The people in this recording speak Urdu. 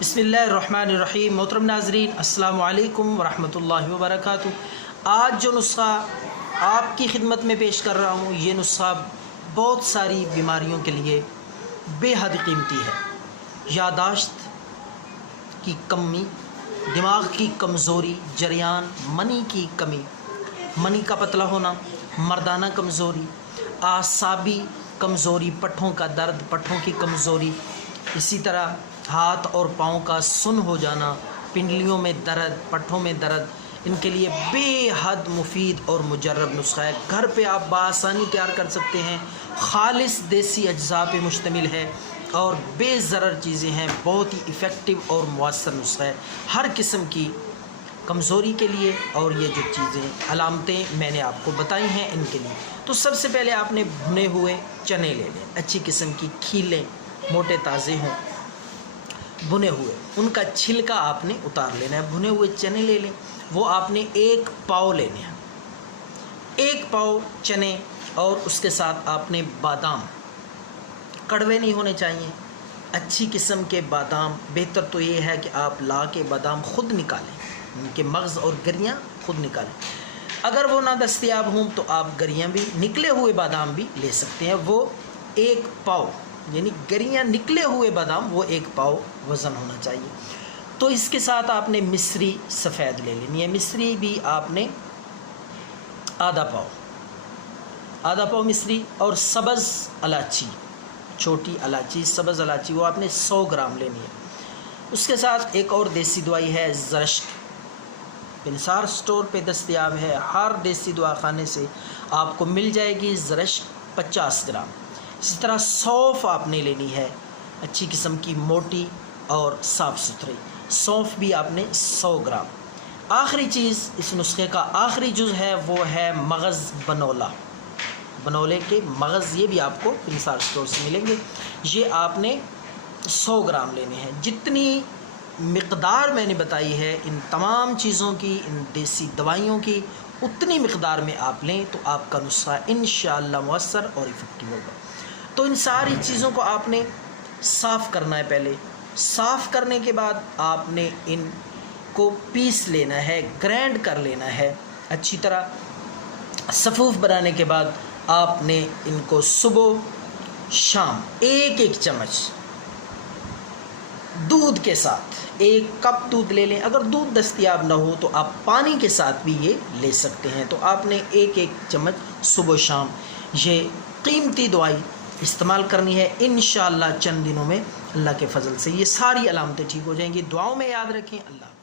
بسم اللہ الرحمن الرحیم۔ محترم ناظرین، السلام علیکم ورحمۃ اللہ وبرکاتہ۔ آج جو نسخہ آپ کی خدمت میں پیش کر رہا ہوں، یہ نسخہ بہت ساری بیماریوں کے لیے بے حد قیمتی ہے۔ یادداشت کی کمی، دماغ کی کمزوری، جریان، منی کی کمی، منی کا پتلا ہونا، مردانہ کمزوری، اعصابی کمزوری، پٹھوں کا درد، پٹھوں کی کمزوری، اسی طرح ہاتھ اور پاؤں کا سن ہو جانا، پنڈلیوں میں درد، پٹھوں میں درد، ان کے لیے بے حد مفید اور مجرب نسخہ ہے۔ گھر پہ آپ بآسانی تیار کر سکتے ہیں۔ خالص دیسی اجزاء پہ مشتمل ہے اور بے ضرر چیزیں ہیں۔ بہت ہی ایفیکٹو اور مؤثر نسخہ ہے ہر قسم کی کمزوری کے لیے۔ اور یہ جو چیزیں علامتیں میں نے آپ کو بتائی ہیں ان کے لیے، تو سب سے پہلے آپ نے بھنے ہوئے چنے لے لیں، اچھی قسم کی کھیلیں، موٹے تازے ہوں، بھنے ہوئے، ان کا چھلکا آپ نے اتار لینا ہے۔ بھنے ہوئے چنے لے لیں، وہ آپ نے 1 پاؤ لینے ہیں، 1 پاؤ چنے، اور اس کے ساتھ آپ نے بادام، کڑوے نہیں ہونے چاہیے، اچھی قسم کے بادام۔ بہتر تو یہ ہے کہ آپ لا کے بادام خود نکالیں، ان کے مغز اور گریاں خود نکالیں۔ اگر وہ نہ دستیاب ہوں تو آپ گریاں بھی، نکلے ہوئے بادام بھی لے سکتے ہیں۔ وہ 1 پاؤ، یعنی گریاں نکلے ہوئے بادام، وہ 1 پاؤ وزن ہونا چاہیے۔ تو اس کے ساتھ آپ نے مصری سفید لے لینی ہے، مصری بھی آپ نے آدھا پاؤ مصری، اور سبز الائچی، چھوٹی الائچی، سبز الائچی، وہ آپ نے 100 گرام لینی ہے۔ اس کے ساتھ ایک اور دیسی دوائی ہے زرشک، انصار سٹور پہ دستیاب ہے، ہر دیسی دوا خانے سے آپ کو مل جائے گی زرشک 50 گرام۔ اسی طرح سونف آپ نے لینی ہے، اچھی قسم کی موٹی اور صاف ستھری سونف بھی آپ نے 100 گرام۔ آخری چیز اس نسخے کا آخری جز ہے، وہ ہے مغز بنولا، بنولے کے مغز، یہ بھی آپ کو انصار سٹور سے ملیں گے۔ یہ آپ نے 100 گرام لینے ہیں۔ جتنی مقدار میں نے بتائی ہے ان تمام چیزوں کی، ان دیسی دوائیوں کی، اتنی مقدار میں آپ لیں تو آپ کا نسخہ انشاءاللہ مؤثر اور ایفیکٹو ہوگا۔ تو ان ساری چیزوں کو آپ نے صاف کرنا ہے۔ پہلے صاف کرنے کے بعد آپ نے ان کو پیس لینا ہے، گرائنڈ کر لینا ہے اچھی طرح۔ صفوف بنانے کے بعد آپ نے ان کو صبح شام 1 چمچ دودھ کے ساتھ، 1 کپ دودھ لے لیں۔ اگر دودھ دستیاب نہ ہو تو آپ پانی کے ساتھ بھی یہ لے سکتے ہیں۔ تو آپ نے 1 چمچ صبح شام یہ قیمتی دوائی استعمال کرنی ہے۔ انشاءاللہ چند دنوں میں اللہ کے فضل سے یہ ساری علامتیں ٹھیک ہو جائیں گی۔ دعاؤں میں یاد رکھیں۔ اللہ